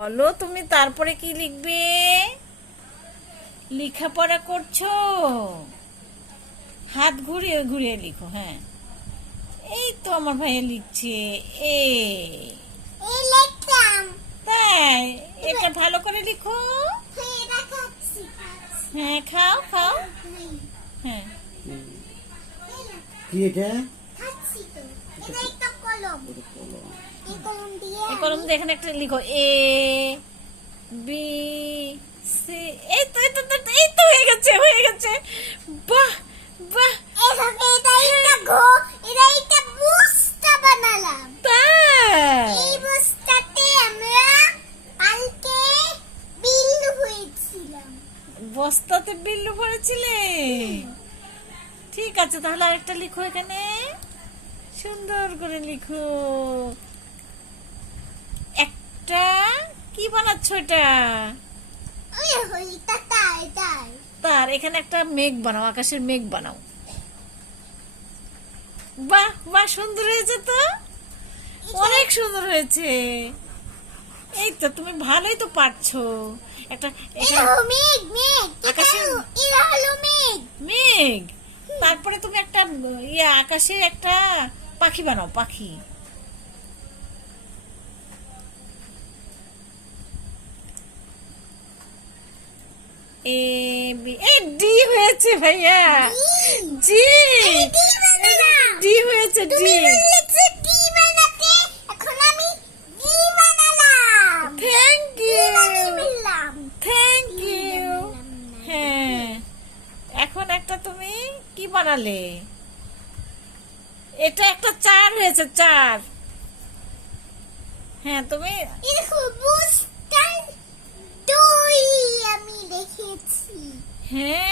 বলো তুমি তারপরে কি লিখবে? লেখাপড়া করছ? হাত ঘুরিয়ে ঘুরিয়ে লিখো হ্যাঁ। এই তো আমার ভাইয়া লিখছে এ। তাই এটা ভালো করে লিখো। হ্যাঁ খাও খাও। হ্যাঁ। কি এটা কলম। কলম দিয়ে এখানে একটা লিখো এ বি সি এই তো এই তো এই তো- হয়ে গেছে হয়ে গেছে। বাহ বাহ। এটা এটা একটা বানালাম। তাই এই বস্তাতে আমরা কালকে বিল হয়েছিলাম। বস্তাতে বিল্লু ভরেছিলে? ঠিক আছে তাহলে আরেকটা লিখো এখানে। সুন্দর করে লিখো একটা কি বানাচ্ছ এটা? তার এখানে একটা মেঘ বানাও আকাশের মেঘ বানাও। বাহ বাহ সুন্দর হয়েছে তো? অনেক সুন্দর হয়েছে। এই তো তুমি ভালোই তো পারছ। একটা আকাশে- মেঘ তারপরে তুমি একটা ইয়ে আকাশে একটা পাখি বানাও পাখি। এ বি এ ডি হয়েছে ভাইয়া। জি ডি হয়েছে D thank you thank you হ্যাঁ। এখন একটা তুমি কি বানালে? এটা একটা চার হয়েছে চার। হ্যাঁ তুমি হ্যাঁ